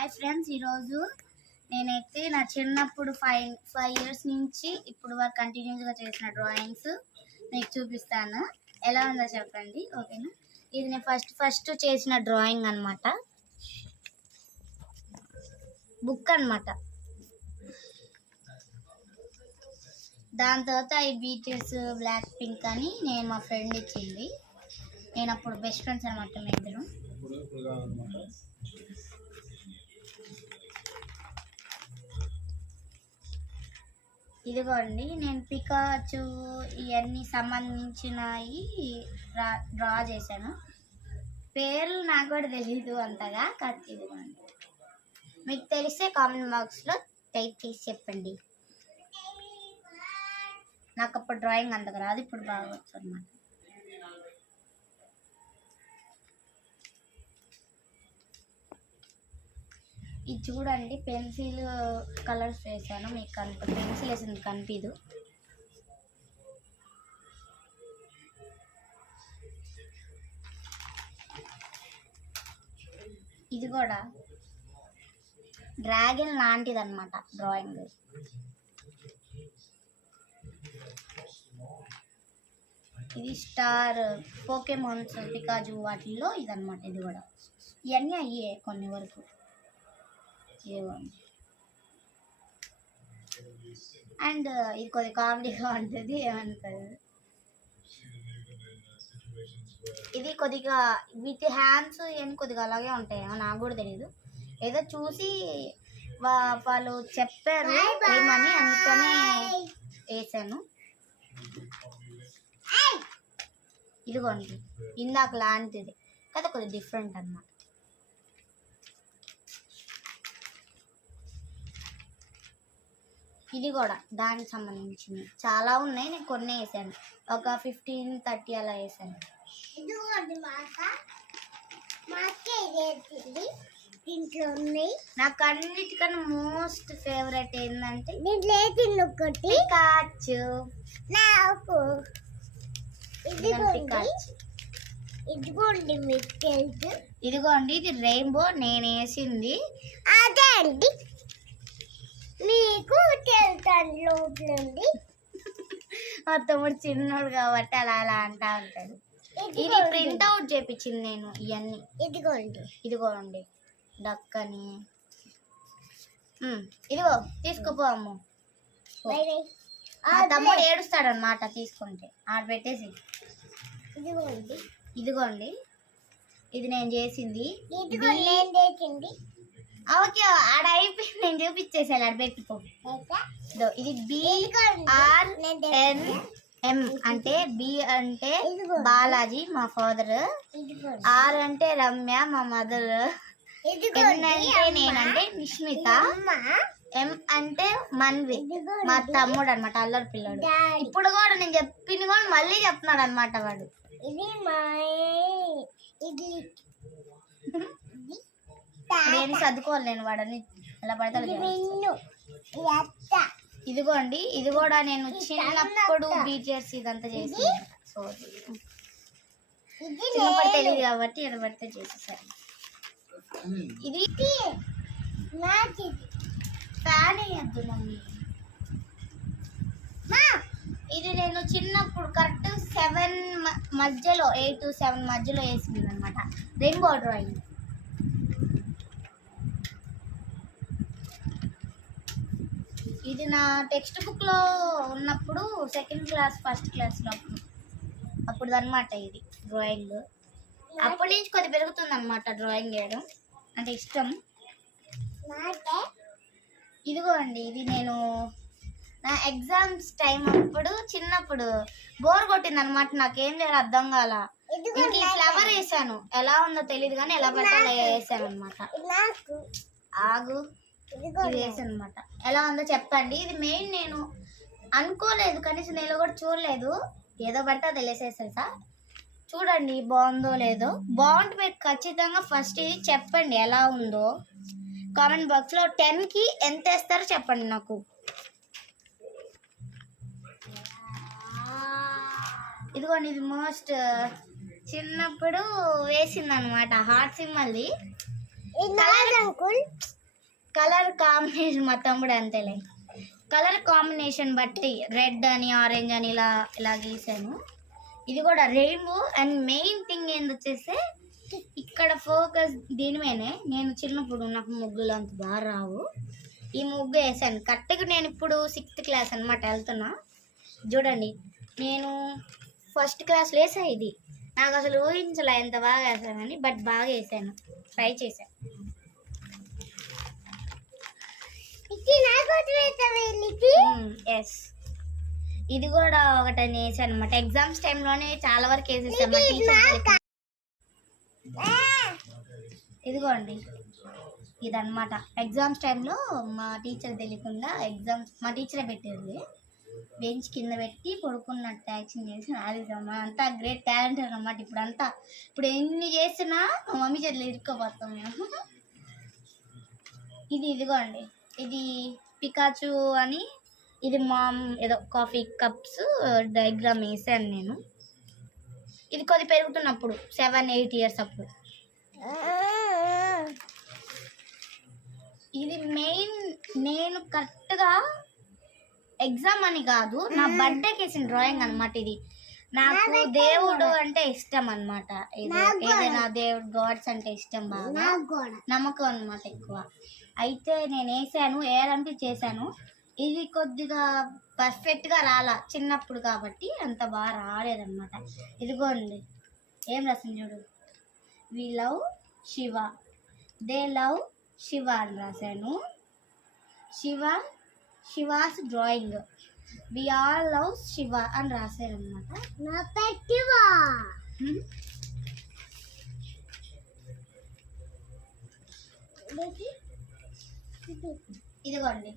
Hi friends ఈరోజు నేనైతే నా చిన్నప్పుడు ఫైవ్ ఫైవ్ ఇయర్స్ నుంచి ఇప్పుడు వరకు కంటిన్యూస్గా చేసిన డ్రాయింగ్స్ మీకు చూపిస్తాను. ఎలా ఉందో చెప్పండి ఓకేనా ఇది నేను ఫస్ట్ ఫస్ట్ చేసిన డ్రాయింగ్ అన్నమాట. బుక్ అన్నమాట. దాని తర్వాత ఈ బీచెస్ బ్లాక్ పింక్ అని నేను మా ఫ్రెండ్ ఇచ్చింది. నేను అప్పుడు బెస్ట్ ఫ్రెండ్స్ అనమాట మీ ఇదిగోండి నేను పికాచు ఇవన్నీ సంబంధించినవి డ్రా డ్రా చేశాను. పేర్లు నాకు కూడా తెలీదు అంతగా కట్ ఇదిగోండి. మీకు తెలిస్తే కామెంట్ బాక్స్లో టైప్ చేసి చెప్పండి. నాకు అప్పుడు డ్రాయింగ్ అంతగా రాదు ఇప్పుడు బాగా వచ్చు అనమాట ఇది చూడండి పెన్సిల్ కలర్స్ వేసాను మీకు కనుక పెన్సిల్ వేసింది కనిపించదు ఇది కూడా డ్రాగన్ లాంటిది అనమాట డ్రాయింగ్. ఇది స్టార్ పోకేమోన్స్ పికాజు వాటిల్లో ఇదన్నమాట ఇది కూడా. ఇవన్నీ అయ్యే కొన్ని వరకు. అండ్ ఇది కొద్ది కామెడీగా ఉంటుంది ఏమంటారు ఇది కొద్దిగా వీటి హ్యాండ్స్ ఏం కొద్దిగా అలాగే ఉంటాయి నాకు కూడా తెలియదు ఏదో చూసి వాళ్ళు చెప్పారు ఏమని అందుకనే వేసాను. ఇదిగోండి ఇందాక లాంటిది. కదా కొద్దిగా డిఫరెంట్ అన్నమాట. ఇది కూడా దానికి సంబంధించింది చాలా ఉన్నాయి నేను కొన్ని వేసాను. ఒక ఫిఫ్టీన్ థర్టీ అలా వేసాను. దీంట్లో ఉన్నాయి. నాకు అన్నిటికన్నా మోస్ట్ ఫేవరెట్ ఏంటంటే దీంట్లో ఏది ఒకటి పికాచు నాకు ఇదిగోండి మీకు తెలుసు. ఇదిగోండి ఇది రెయిన్బో నేను వేసింది. అదే అండి మీకు తెలుసు లోపల ఉంది మా తమ్ముడు చిన్నోడు కాబట్టి అలా అలా అంటా ఉంటాడు. ఇది ప్రింట్ అవుట్ చేపించింది నేను ఇవన్నీ ఇదిగోండి. ఇదిగోండి. డక్ అని ఉమ్, ఇదిగో తీసుకుపో అమ్ము. తమ్ముడు ఏడుస్తాడు అనమాట తీసుకుంటే. ఆడ పెట్టేసి. ఇదిగోండి. ఇదిగోండి. ఇది నేను చేసింది ఇదిగోండి నేను తెచ్చింది ఆ, ఓకే ఆడ అయిపోయింది. నేను చూపించేసాను ఆడ పెట్టిపో ఇదో ఇది బి ఆర్ ఎన్. ఎం అంటే బి అంటే. బాలాజీ మా ఫాదర్. ఆర్ అంటే రమ్య మా మదర్. ఎన్ అంటే నేనంటే నిష్మిత. ఎం అంటే మన్వి. మా తమ్ముడు అనమాట అల్లరి పిల్లడు. ఇప్పుడు కూడా నేను చెప్పింది కూడా మళ్ళీ చెప్తున్నాడు అనమాట వాడు. ఇది మా నేను సర్దుకోలేను వాడని. ఎలా పడితే అలా ఇది చేస్తాడు. మిన్ను ఇది అత్త. ఇదిగోండి ఇది కూడా నేను చిన్నప్పుడు ఇదంతా చేసి సో ఇది చిన్నప్పుడు నేను. తెలియదు కాబట్టి ఎలా పడితే చేసేసాను. ఇది ఇది నాది ఫ్యాన్ వేయద్దు మమ్మీ. మా. ఇది నేను చిన్నప్పుడు కరెక్ట్ సెవెన్ మధ్యలో ఎయిట్ సెవెన్ మధ్యలో వేసింది అనమాట రెయిన్బో డ్రాయింగ్ ఇది నా టెక్స్ట్ బుక్లో ఉన్నప్పుడు సెకండ్ క్లాస్ ఫస్ట్ క్లాస్లో అప్పుడు. అప్పుడు అనమాట ఇది డ్రాయింగ్ అప్పటి నుంచి కొద్ది పెరుగుతుంది అనమాట డ్రాయింగ్ వేయడం. అంటే ఇష్టం. నాటే ఇదిగో అండి ఇది నేను నా ఎగ్జామ్స్ టైం అప్పుడు చిన్నప్పుడు బోర్ కొట్టింది అనమాట నాకేం చేయాలి అర్థం కాల. ఇదిగో ఇంక ఈ ఫ్లవర్ వేసాను. ఎలా ఉందో తెలియదు కానీ ఎలా అలా వేసాను అనమాట ఆగు. వేసాను అనమాట ఎలా ఉందో చెప్పండి. ఇది మెయిన్ నేను అనుకోలేదు కనీసం నేను కూడా చూడలేదు. ఏదో పడితే అది సార్ చూడండి బాగుందో లేదో. బాగుంటే మీరు ఖచ్చితంగా ఫస్ట్ ఇది చెప్పండి ఎలా ఉందో. కామెంట్ బాక్స్లో టెన్కి ఎంత వేస్తారో చెప్పండి నాకు. ఇదిగోండి ఇది మోస్ట్ చిన్నప్పుడు వేసింది అనమాట హార్ట్ సింబల్ది కలర్ కాంబినేషన్ మా తమ్ముడు అంతేలే. కలర్ కాంబినేషన్ బట్టి రెడ్ అని ఆరెంజ్ అని ఇలా ఇలా గీసాను. ఇది కూడా రెయిన్బో అండ్ మెయిన్ థింగ్ ఏంది వచ్చేసి ఇక్కడ ఫోకస్ దీనిమేనే నేను చిన్నప్పుడు నాకు ముగ్గులు అంత బాగా రావు. ఈ ముగ్గు వేసాను. కరెక్ట్గా నేను ఇప్పుడు సిక్స్త్ క్లాస్ అనమాట వెళ్తున్నా. చూడండి నేను ఫస్ట్ క్లాస్లో వేసా ఇది. నాకు అసలు ఊహించలే ఎంత బాగా వేసానని బట్ బాగా వేసాను. ట్రై చేశాను ఇది నాకు వచ్చేది నీకు ఎస్ ఇది కూడా ఒకటి వేసాను అనమాట ఎగ్జామ్స్ టైంలోనే చాలా వరకు వేసేసాను మా టీచర్ ఇదిగోండి. ఇదన్నమాట. ఎగ్జామ్స్ టైంలో మా టీచర్ తెలియకుండా ఎగ్జామ్స్ మా టీచరే పెట్టేది? బెంచ్ కింద పెట్టి పడుకున్నట్టు యాక్షన్ చేసి అది అంతా గ్రేట్ టాలెంట్ అనమాట ఇప్పుడు అంతా ఇప్పుడు ఎన్ని చేసినా మా మమ్మీ చేతులు ఇరుక్కోపోతాం మేము. ఇది ఇదిగోండి. ఇది పికాచు అని ఇది మామ్ ఏదో కాఫీ కప్స్ డయాగ్రామ్ వేసాను నేను. ఇది కొద్ది పెరుగుతున్నప్పుడు సెవెన్ ఎయిట్ ఇయర్స్ అప్పుడు. ఇది మెయిన్ నేను కరెక్ట్గా ఎగ్జామ్ అని కాదు నా బర్త్డేకి వేసిన డ్రాయింగ్ అన్నమాట ఇది. నాకు దేవుడు అంటే ఇష్టం అనమాట ఏదైనా దేవుడు గాడ్స్ అంటే ఇష్టం బాగా. నమ్మకం అనమాట ఎక్కువ. అయితే నేను వేసాను వేయాలంటే చేశాను. ఇది కొద్దిగా పర్ఫెక్ట్గా రాలా చిన్నప్పుడు కాబట్టి అంత బాగా రాలేదన్నమాట. ఇదిగోండి. ఏం రాసింది చూడు? We love Shiva. They love Shiva అని రాశాను. Shiva Shiva's drawing. We all love Shiva అని రాశారు అనమాట నా పెట్టివా? ఇదిగోండి.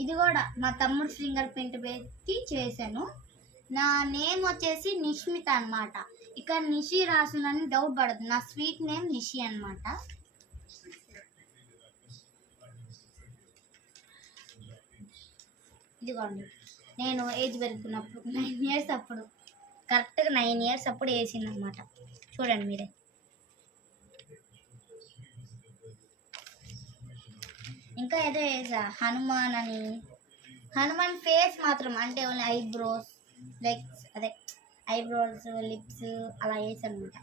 ఇది కూడా మా తమ్ముడు ఫింగర్ ప్రింట్ పెట్టి చేశాను. నా నేమ్ వచ్చేసి నిష్మిత అన్నమాట. ఇక్కడ నిషి రాసిందని డౌట్ పడదు. నా స్వీట్ నేమ్ నిషి అన్నమాట. ఇదిగోండి. నేను ఏజ్ పెరుగుతున్నప్పుడు నైన్ ఇయర్స్ అప్పుడు కరెక్ట్గా నైన్ ఇయర్స్ అప్పుడు వేసింది అనమాట చూడండి మీరే. ఇంకా ఏదో వేసా? హనుమాన్ అని. హనుమాన్ ఫేస్ మాత్రం అంటే ఓన్లీ ఐబ్రోస్ లెగ్స్ అదే ఐబ్రోస్ లిప్స్ అలా వేసాను అనమాట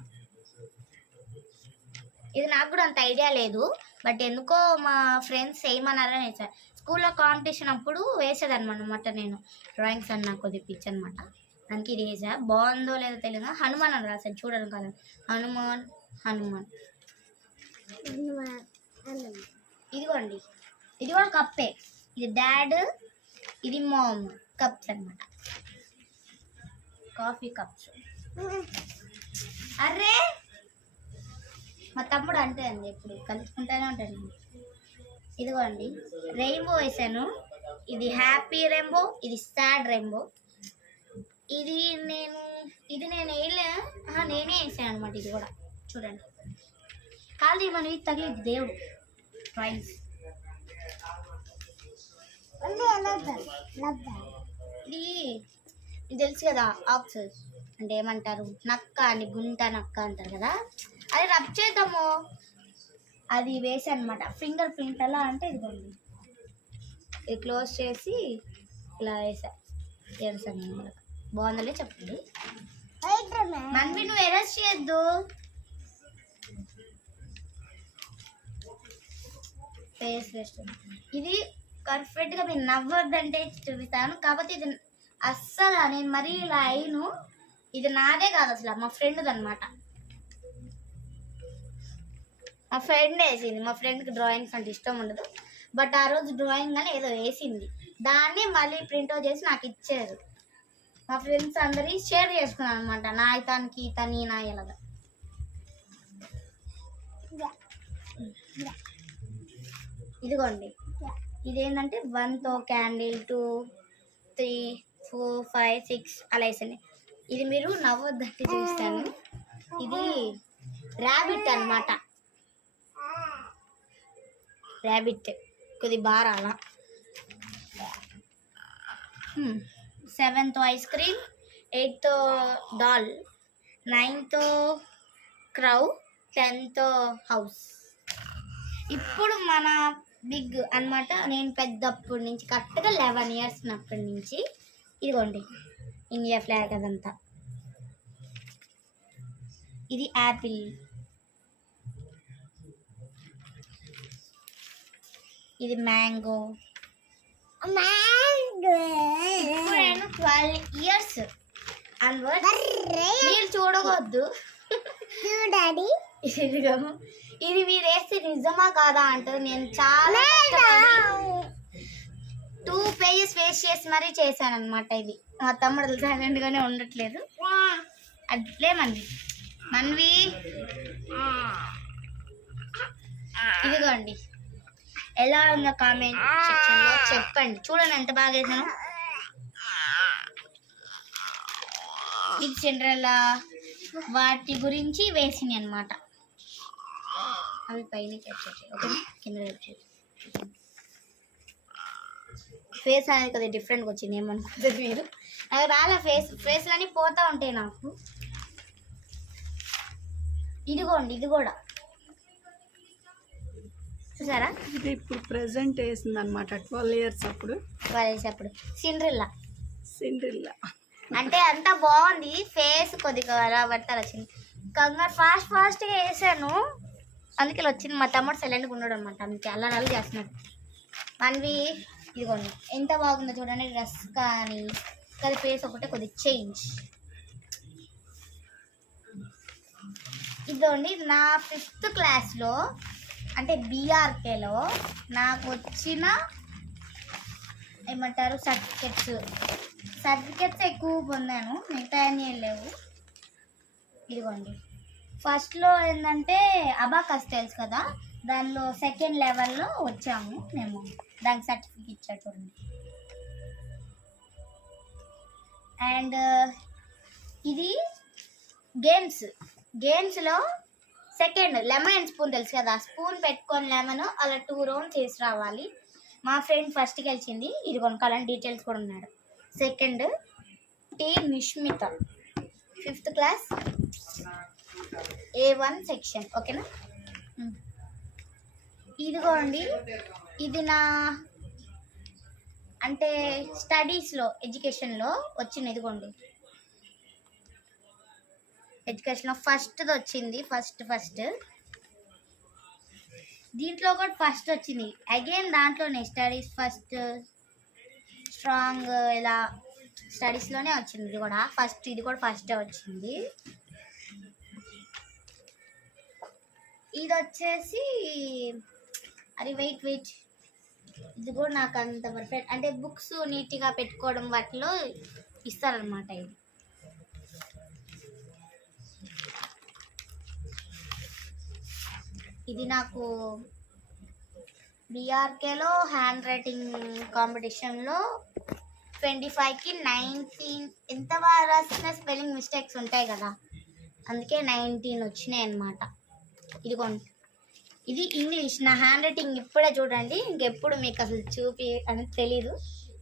ఇది నాకు కూడా అంత ఐడియా లేదు బట్ ఎందుకో మా ఫ్రెండ్స్ ఏమన్నారని వేసారు స్కూల్లో కాంపిటీషన్ అప్పుడు వేసేదనమాట నేను. డ్రాయింగ్స్ అన్న నాకు కొద్దిగా పిచ్చి అనమాట దానికి ఇది వేసా. బాగుందో లేదో తెలియదు హనుమాన్ అని రాశాను చూడను కదా హనుమాన్ హనుమాన్. ఇదిగోండి. ఇది కూడా కప్పే. ఇది డాడ్ ఇది మామ్. కప్స్ అన్నమాట. Coffee cups. అర్రే! మా తమ్ముడు అంటే అండి ఎప్పుడు. కలుసుకుంటానే ఉంటాను ఇదిగోండి. రెయిన్బో వేసాను. ఇది హ్యాపీ రెయిన్బో ఇది సాడ్ రెయిన్బో. ఇది నేను ఇది నేను వేయలే నేనే వేసాను అనమాట ఇది కూడా. చూడండి. కాదు మన ఇది తగిలింది దేవుడు డ్రాయింగ్స్ ఇది ఇది తెలుసు కదా ఆక్స్ అంటే ఏమంటారు? నక్క అని గుంట నక్క అంటారు కదా. అది రబ్ చేద్దాము. అది వేసాను అనమాట ఫింగర్ ప్రింట్ ఎలా అంటే ఇదిగోండి. ఇది క్లోజ్ చేసి ఇలా వేసా. వేసాను అనమాట బాగుందలే చెప్పండి. మనవి నువ్వు ఎరెస్ట్ చేయొద్దు. ఫేస్ వేస్ట్ ఇది పర్ఫెక్ట్గా మీరు నవ్వద్దంటే చూపిస్తాను. కాకపోతే ఇది అస్సలు నేను మరీ ఇలా అయిను ఇది నాదే కాదు అసలు. మా ఫ్రెండ్ది అనమాట మా ఫ్రెండ్ వేసింది. మా ఫ్రెండ్కి డ్రాయింగ్స్ అంటే ఇష్టం ఉండదు. బట్ ఆ రోజు డ్రాయింగ్ అని ఏదో వేసింది. దాన్ని మళ్ళీ ప్రింట్ చేసి నాకు ఇచ్చారు. మా ఫ్రెండ్స్ అందరి షేర్ చేసుకున్నాను అనమాట నా ఇతానికి ఇతని నా ఇలాగ. ఇదిగోండి. ఇదేంటంటే వన్తో candle two three four five six అలా వేసండి ఇది మీరు నవ్వొద్దంటే చూస్తాను. ఇది ర్యాబిట్ అనమాట ర్యాబిట్ కొద్ది బార్ అలా seventh ice cream eighth doll ninth crow tenth house ఇప్పుడు మన బిగ్ అన్నమాట. నేను పెద్దప్పటి నుంచి కరెక్ట్గా లెవెన్ ఇయర్స్ అప్పటి నుంచి ఇదిగోండి ఇండియా ఫ్లాగ్ అదంతా. ఇది యాపిల్ ఇది మ్యాంగో. మ్యాంగో. ఇప్పుడు నేను ట్వెల్వ్ ఇయర్స్ అన్వర్డ్ మీరు చూడవద్దు. ఇది మీరు వేస్తే నిజమా కాదా అంటారు నేను చాలా టూ పేజెస్ వేస్ట్ చేసి మరీ చేశాను అనమాట ఇది. మా తమ్ముడు సైలెంట్ గానే ఉండట్లేదు. అట్లే మంది. మనవి. ఇదిగోండి. ఎలా ఉందో కామెంట్ సెక్షన్లో చెప్పండి. చూడండి ఎంత బాగా వేసాను ఇది జనరల్ వాటి గురించి వేసింది అనమాట అవి పైన ఓకే కింద ఫేస్ అనేది కొద్దిగా డిఫరెంట్గా వచ్చింది ఏమనుకుంటుంది మీరు? నాకు రాలే ఫేస్ ఫేస్లన్నీ అన్నీ పోతా ఉంటాయి నాకు. ఇదిగోండి ఇది కూడా. చూసారా? ఇది ఇప్పుడు ప్రెసెంట్ వేసింది అనమాట ట్వెల్వ్ ఇయర్స్ అప్పుడు. వేసేటప్పుడు సిండ్రిల్లా. సిండ్రిల్లా. అంటే అంతా బాగుంది ఫేస్ కొద్దిగా అలా పడతారు వచ్చింది. కంగారు ఫాస్ట్ ఫాస్ట్గా వేసాను. అందుకే వచ్చింది. మా తమ్ముడు సైలెంట్గా ఉన్నాడు అనమాట అందుకే అలా అలా చేస్తున్నాడు. మనవి ఇదిగోండి. ఎంత బాగుందో చూడండి. డ్రెస్ కానీ కదా ఫేస్ ఒకటే కొద్దిగా చేంజ్ ఇదిగోండి. నా ఫిఫ్త్ క్లాస్లో అంటే బీఆర్కేలో నాకు వచ్చిన ఏమంటారు సర్టిఫికెట్స్ సర్టిఫికెట్స్ ఎక్కువ పొందాను మిగతా అన్నీ లేవు ఇదిగోండి. ఫస్ట్లో ఏంటంటే అబాకస్ తెలుసు కదా దానిలో సెకండ్ లెవెల్లో వచ్చాము మేము. దానికి సర్టిఫికెట్ ఇచ్చారు అండ్ ఇది గేమ్స్ గేమ్స్లో సెకండ్ లెమన్ అండ్ స్పూన్ తెలుసు కదా స్పూన్ పెట్టుకొని లెమన్ అలా టూ రౌండ్స్ వేసి రావాలి. మా ఫ్రెండ్ ఫస్ట్ గెలిచింది. ఇది కొనుక్కోవాలని డీటెయిల్స్ కూడా ఉన్నాడు. Second tea Nishmita fifth class A one section ఓకేనా ఇదిగోండి ఇది నా అంటే స్టడీస్లో ఎడ్యుకేషన్లో వచ్చిన ఇదిగోండి. ఎడ్యుకేషన్లో ఫస్ట్ది వచ్చింది ఫస్ట్ ఫస్ట్. దీంట్లో కూడా ఫస్ట్ వచ్చింది. అగైన్ దాంట్లోనే స్టడీస్ ఫస్ట్ స్ట్రాంగ్ ఇలా స్టడీస్లోనే వచ్చింది ఇది కూడా. ఫస్ట్ ఇది కూడా ఫస్ట్ వచ్చింది. ఇది వచ్చేసి అది వెయిట్ వెయిట్ ఇది కూడా నాకు అంత పర్ఫెక్ట్ అంటే బుక్స్ నీట్గా పెట్టుకోవడం వాటిలో ఇస్తారనమాట ఇది. ఇది నాకు బీఆర్కేలో హ్యాండ్ రైటింగ్ కాంపిటీషన్లో ట్వంటీ ఫైవ్కి నైన్టీన్ ఎంత బాగా రాసిన స్పెల్లింగ్ మిస్టేక్స్ ఉంటాయి కదా. అందుకే నైన్టీన్ వచ్చినాయి అన్నమాట. ఇదిగోండి ఇది ఇంగ్లీష్ నా హ్యాండ్ రైటింగ్ ఇప్పుడే చూడండి. ఇంకెప్పుడు మీకు అసలు చూపి అని తెలీదు.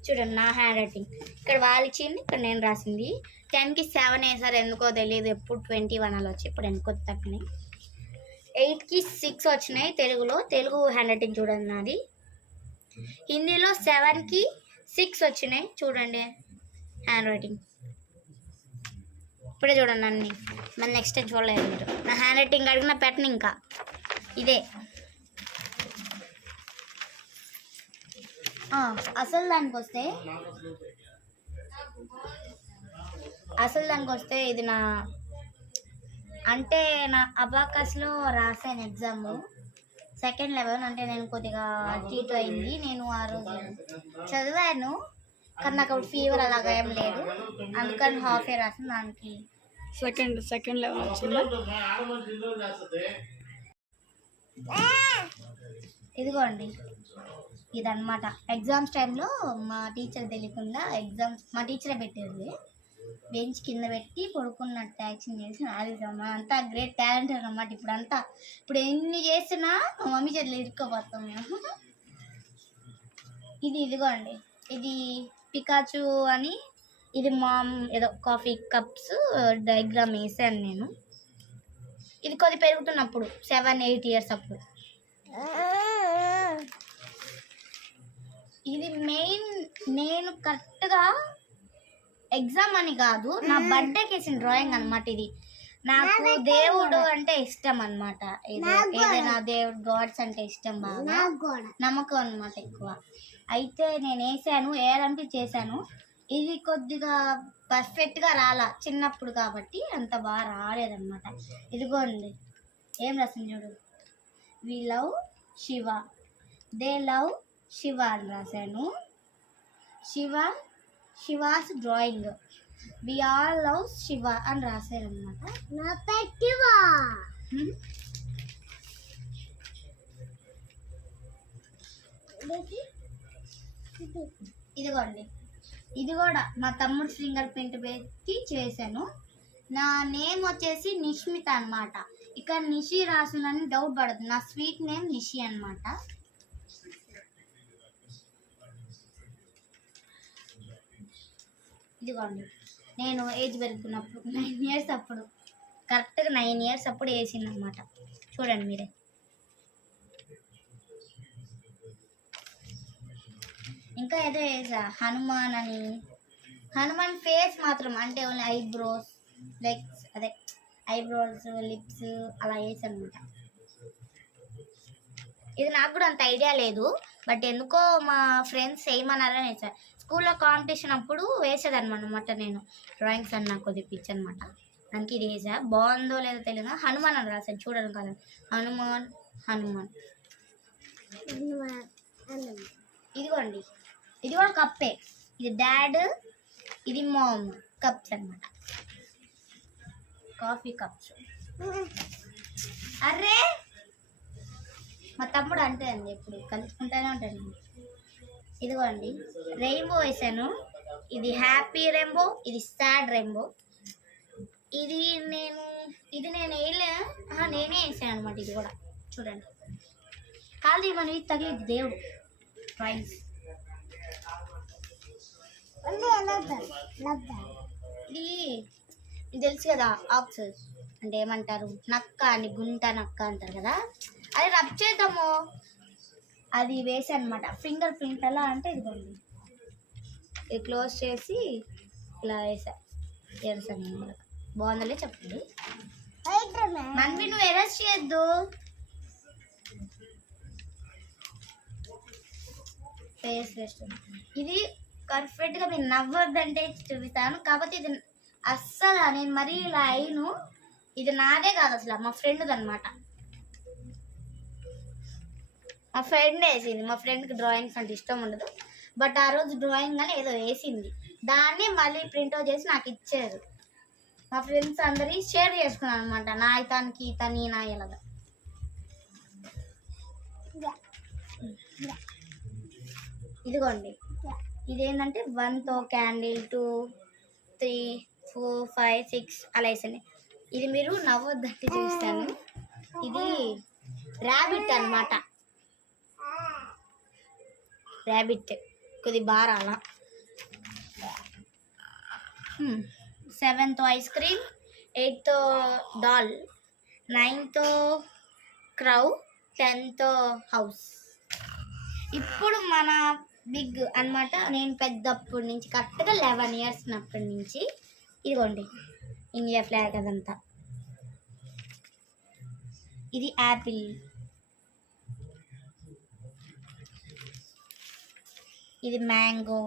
చూడండి నా హ్యాండ్ రైటింగ్ ఇక్కడ వాళ్ళు ఇచ్చింది ఇక్కడ నేను రాసింది. టెన్కి సెవెన్ వేసారు ఎందుకో తెలియదు ఎప్పుడు ట్వంటీ వన్ అలా వచ్చి ఇప్పుడు ఎందుకో తక్కువ ఎయిట్కి సిక్స్ వచ్చినాయి తెలుగులో. తెలుగు హ్యాండ్ రైటింగ్ చూడండి నాది. హిందీలో సెవెన్కి సిక్స్ వచ్చినాయి చూడండి హ్యాండ్ రైటింగ్ ఇప్పుడే చూడండి అన్ని. మళ్ళీ నెక్స్ట్ టైం చూడలేదు మీరు. నా హ్యాండ్ రైటింగ్ అడిగిన పెట్టను ఇంకా. ఇదే. అసలు దానికి వస్తే అసలు దానికి వస్తే ఇది నా అంటే నా అబాకస్లో రాసాను ఎగ్జామ్. సెకండ్ లెవెల్ అంటే నేను కొద్దిగా అటు ఇటు అయింది. నేను ఆ రోజు చదివాను. కానీ నాకు అప్పుడు ఫీవర్ అలాగా ఏం లేదు. అందుకని హాఫ్ ఇయర్ రాసాను. దానికి సెకండ్ సెకండ్ లెవెల్ వచ్చిందా? ఇదిగోండి. ఇదన్నమాట. ఎగ్జామ్స్ టైంలో మా టీచర్ తెలియకుండా ఎగ్జామ్స్ మా టీచరే పెట్టేది. బెంచ్ కింద పెట్టి పడుకున్నట్టు యాక్షన్ చేసి అది అంతా గ్రేట్ టాలెంట్ అనమాట ఇప్పుడు అంతా ఇప్పుడు ఎన్ని చేసినా మా మమ్మీ చేతిలో ఇరుక్కోపోతాం మేము. ఇది ఇదిగోండి. ఇది పికాచు అని ఇది మామ్ ఏదో కాఫీ కప్స్ డయాగ్రామ్ వేసాను నేను. ఇది కొద్ది పెరుగుతున్నప్పుడు సెవెన్ ఎయిట్ ఇయర్స్ అప్పుడు. ఇది మెయిన్ నేను కరెక్ట్గా ఎగ్జామ్ అని కాదు నా బర్త్డేకి వేసిన డ్రాయింగ్ అన్నమాట ఇది. నాకు దేవుడు అంటే ఇష్టం అన్నమాట ఇది. ఏదైనా దేవుడు గాడ్స్ అంటే ఇష్టం బాగా. నమ్మకం అన్నమాట ఎక్కువ. అయితే నేను వేసాను వేయాలంటే చేశాను. ఇది కొద్దిగా పర్ఫెక్ట్గా రాలా చిన్నప్పుడు కాబట్టి అంత బాగా రాలేదన్నమాట. ఇదిగోండి. ఏం రాసింది చూడు. We love Shiva. They love Shiva అని రాశాను. Shiva Shiva's drawing we all love Shiva అని రాశారు అనమాట నా పెట్టివా ఇదిగోండి. ఇది కూడా మా తమ్ముడు ఫింగర్ ప్రింట్ పెట్టి చేశాను. నా నేమ్ వచ్చేసి నిష్మిత అన్నమాట. ఇక్కడ నిషి రాసిందని డౌట్ పడదు. నా స్వీట్ నేమ్ నిషి అన్నమాట. ఇదిగోండి. నేను ఏజ్ పెరుగుతున్నప్పుడు నైన్ ఇయర్స్ అప్పుడు కరెక్ట్గా నైన్ ఇయర్స్ అప్పుడు వేసిందనమాట చూడండి మీరే. ఇంకా ఏదో వేసా? హనుమాన్ అని. హనుమాన్ ఫేస్ మాత్రం అంటే ఓన్లీ ఐబ్రోస్ లెగ్స్ అదే ఐబ్రోస్ లిప్స్ అలా వేసాను ఇది నాకు కూడా అంత ఐడియా లేదు బట్ ఎందుకో మా ఫ్రెండ్స్ ఏమన్నారని వేసారు స్కూల్లో కాంపిటీషన్ అప్పుడు వేసేదన్నమాట నేను. డ్రాయింగ్స్ అని నాకు కొద్ది పిచ్చి అనమాట దానికి ఇది వేసా. బాగుందో లేదో తెలియదు హనుమాన్ అని రాశాను చూడడం కాదు. హనుమాన్ హనుమాన్. ఇదిగోండి. ఇది కూడా కప్పే. ఇది డాడ్ ఇది మామ్ కప్స్ అన్నమాట. Coffee cups. అర్రే! మా తమ్ముడు అంటే అండి ఎప్పుడు. కలుసుకుంటానే ఉంటాడు. ఇదిగోండి. రెయిన్బో వేసాను. ఇది హ్యాపీ రెయిన్బో ఇది సాడ్ రెయిన్బో. ఇది నేను ఇది నేను వేయలే. నేనే వేసాను అనమాట ఇది కూడా. చూడండి. కాదు మనవి తగిలి దేవుడు. ప్రైజ్ ఇది తెలుసు కదా ఆక్స్ అంటే ఏమంటారు? నక్క అని గుంట నక్క అంటారు కదా. అది రబ్ చేద్దాము. అది వేసి అనమాట ఫింగర్ ప్రింట్ ఎలా అంటే ఇదిగోండి. ఇది క్లోజ్ చేసి ఇలా వేసా. వేసాను అనమాట బాగుందలే చెప్పండి. మనవి నువ్వు ఎరెస్ట్ చేయొద్దు. ఫేస్ వేస్ట్ ఇది పర్ఫెక్ట్గా మీరు నవ్వద్దంటే చూపిస్తాను. కాకపోతే ఇది అస్సలు నేను మరీ ఇలా అయిను ఇది నాదే కాదు అసలు మా ఫ్రెండ్ది అనమాట మా ఫ్రెండ్ వేసింది. మా ఫ్రెండ్కి డ్రాయింగ్స్ అంటే ఇష్టం ఉండదు. బట్ ఆ రోజు డ్రాయింగ్ అని ఏదో వేసింది. దాన్ని మళ్ళీ ప్రింట్ అవుట్ చేసి నాకు ఇచ్చారు. మా ఫ్రెండ్స్ అందరి షేర్ చేసుకున్నాను అనమాట నా ఇతానికి తని నా ఇలాగా ఇదిగోండి ఇదేంటంటే వన్తో candle two three four five six అలా వేసండి ఇది మీరు నవ్వొద్దంటే చూస్తాను. ఇది ర్యాబిట్ అనమాట ర్యాబిట్ కొద్ది బారాల seventh ice cream eighth doll ninth crow tenth house ఇప్పుడు మన బిగ్ అన్నమాట నేను పెద్దప్పటి నుంచి కరెక్ట్గా లెవెన్ ఇయర్స్ అప్పటి నుంచి ఇదిగోండి ఇండియా ఫ్లాగ్ అదంతా. ఇది యాపిల్ ఇది మ్యాంగో.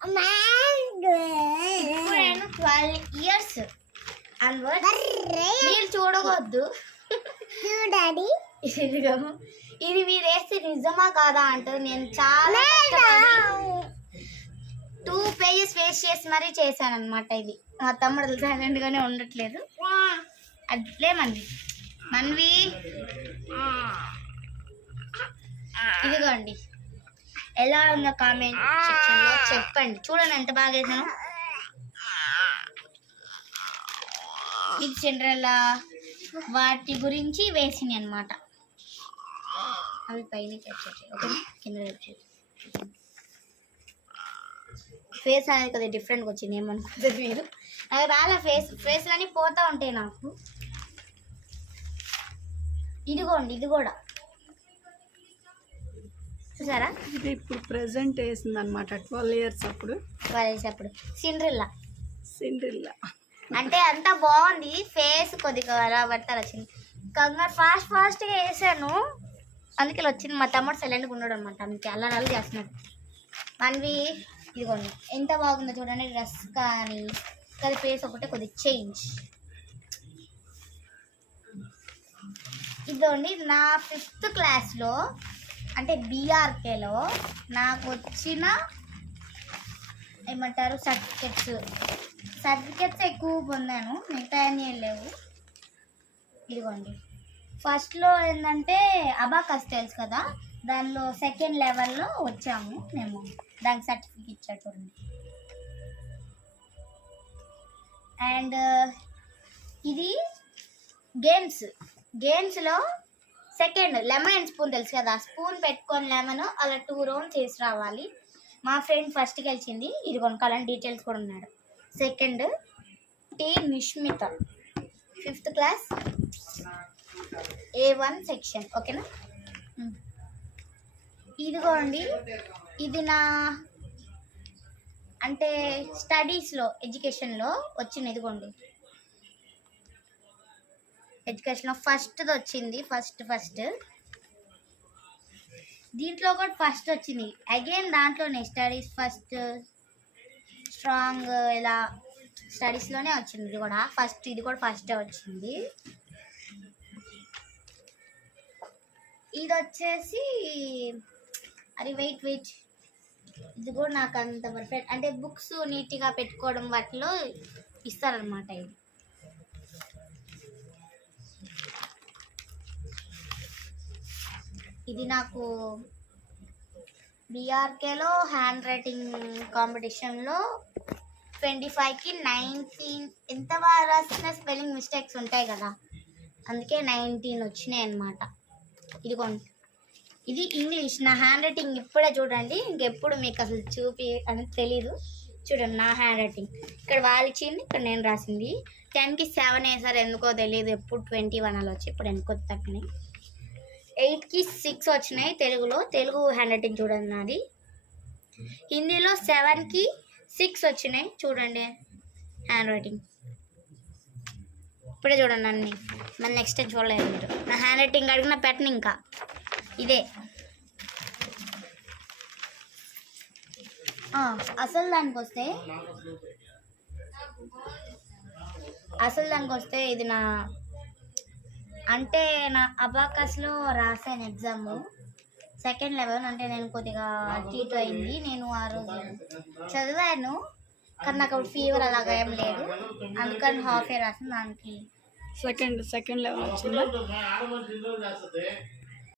ఇప్పుడు నేను ట్వెల్వ్ ఇయర్స్. అన్వర్డ్ మీరు చూడవద్దు. ఇది మీరు వేస్తే నిజమా కాదా అంటారు నేను చాలా టూ పేజెస్ వేస్ట్ చేసి మరీ చేశాను అనమాట ఇది. మా తమ్ముడు సైలెంట్ గానే ఉండట్లేదు. అట్లే మనవి. మనవి ఇదిగోండి. ఎలా ఉందో కామెంట్ సెక్షన్లో చెప్పండి. చూడండి ఎంత బాగా వేసాను. ఇది వాటి గురించి వేసింది అనమాట అవి పైన కింద ఫేస్ అనేది కొద్దిగా డిఫరెంట్గా వచ్చింది ఏమనుకుంటుంది మీరు? నాకు రాలే ఫేస్ ఫేస్ పోతూ పోతా ఉంటాయి నాకు. ఇదిగోండి ఇది కూడా. చూసారా? ఇది ఇప్పుడు ప్రజెంట్ వేసింది అనమాట ట్వెల్వ్ ఇయర్స్ అప్పుడు. వేసేటప్పుడు సిండ్రిల్లా. సిండ్రిల్లా. అంటే అంతా బాగుంది ఫేస్ కొద్దిగా అలా పడతారు వచ్చింది కంగారు ఫాస్ట్ ఫాస్ట్గా వేసాను. అందుకే వచ్చింది. మా తమ్ముడు సైలెంట్గా ఉన్నాడు అనమాట అందుకే అలా అలా చేస్తున్నాడు. మనవి ఇదిగోండి. ఎంత బాగుందో చూడండి డ్రెస్ కానీ అది ఫేస్ ఒకటే కొద్దిగా చేంజ్. ఇదండి నా ఫిఫ్త్ క్లాస్లో అంటే బీఆర్కేలో నాకు వచ్చిన ఏమంటారు సర్టిఫికెట్స్ సర్టిఫికెట్స్ ఎక్కువ పొందాను మిగతా అన్నీ లేవు. ఇదిగోండి. ఫస్ట్లో ఏంటంటే అబాకస్ తెలుసు కదా దానిలో సెకండ్ లెవెల్లో వచ్చాము మేము. దానికి సర్టిఫికెట్ ఇచ్చారు అండ్ ఇది గేమ్స్ గేమ్స్లో సెకండ్ లెమన్ అండ్ స్పూన్ తెలుసు కదా స్పూన్ పెట్టుకొని లెమన్ అలా టూ రౌండ్స్ వేసి రావాలి. మా ఫ్రెండ్ ఫస్ట్ గెలిచింది ఇది కొనుక్కోవాలని డీటెయిల్స్ కూడా ఉన్నాడు. Second tea Nishmita fifth class A one section ఓకేనా ఇదిగోండి ఇది నా అంటే స్టడీస్లో ఎడ్యుకేషన్లో వచ్చిన ఇదిగోండి. ఎడ్యుకేషన్లో ఫస్ట్ది వచ్చింది ఫస్ట్ ఫస్ట్. దీంట్లో కూడా ఫస్ట్ వచ్చింది. అగైన్ దాంట్లోనే స్టడీస్ ఫస్ట్ స్ట్రాంగ్ ఇలా స్టడీస్లోనే వచ్చింది ఇది కూడా. ఫస్ట్ ఇది కూడా ఫస్ట్ వచ్చింది. ఇది వచ్చేసి అది వెయిట్ వెయిట్. ఇది కూడా నాకు అంత పర్ఫెక్ట్ అంటే బుక్స్ నీట్గా పెట్టుకోవడం వాటిలో ఇస్తారనమాట ఇది. ఇది నాకు బీఆర్కేలో హ్యాండ్ రైటింగ్ కాంపిటీషన్లో ట్వంటీ ఫైవ్కి నైన్టీన్ ఎంత బాగా రాసిన స్పెల్లింగ్ మిస్టేక్స్ ఉంటాయి కదా. అందుకే నైన్టీన్ వచ్చినాయి అనమాట ఇదిగోండి ఇది ఇంగ్లీష్ నా హ్యాండ్ రైటింగ్ ఇప్పుడే చూడండి. ఇంకెప్పుడు మీకు అసలు చూపి అని తెలీదు. చూడండి నా హ్యాండ్ రైటింగ్ ఇక్కడ వాళ్ళు ఇచ్చింది ఇక్కడ నేను రాసింది. టెన్కి సెవెన్ వేసారు ఎందుకో తెలియదు ఎప్పుడు ట్వంటీ వన్ అలా వచ్చి ఇప్పుడు ఎందుకో తగ్గినాయి ఎయిట్కి సిక్స్ వచ్చినాయి తెలుగులో. తెలుగు హ్యాండ్ రైటింగ్ చూడండి నాది. హిందీలో సెవెన్కి సిక్స్ వచ్చినాయి చూడండి హ్యాండ్ రైటింగ్ ఇప్పుడే చూడండి అన్ని. మళ్ళీ నెక్స్ట్ టైం చూడలేదు మీరు. నా హ్యాండ్ రైటింగ్ అడిగిన పెట్టను ఇంకా. ఇదే. అసలు దానికి వస్తే అసలు దానికి వస్తే ఇది నా అంటే నా అబాకస్లో రాసాను ఎగ్జామ్. సెకండ్ లెవెల్ అంటే నేను కొద్దిగా టీట్ అయింది. నేను ఆ రోజు చదివాను. కానీ నాకు అప్పుడు ఫీవర్ అలాగా ఏం లేదు. అందుకని హాఫ్ ఇయర్ రాసాను దానికి. సెకండ్ సెకండ్ లెవెల్ వచ్చిందా?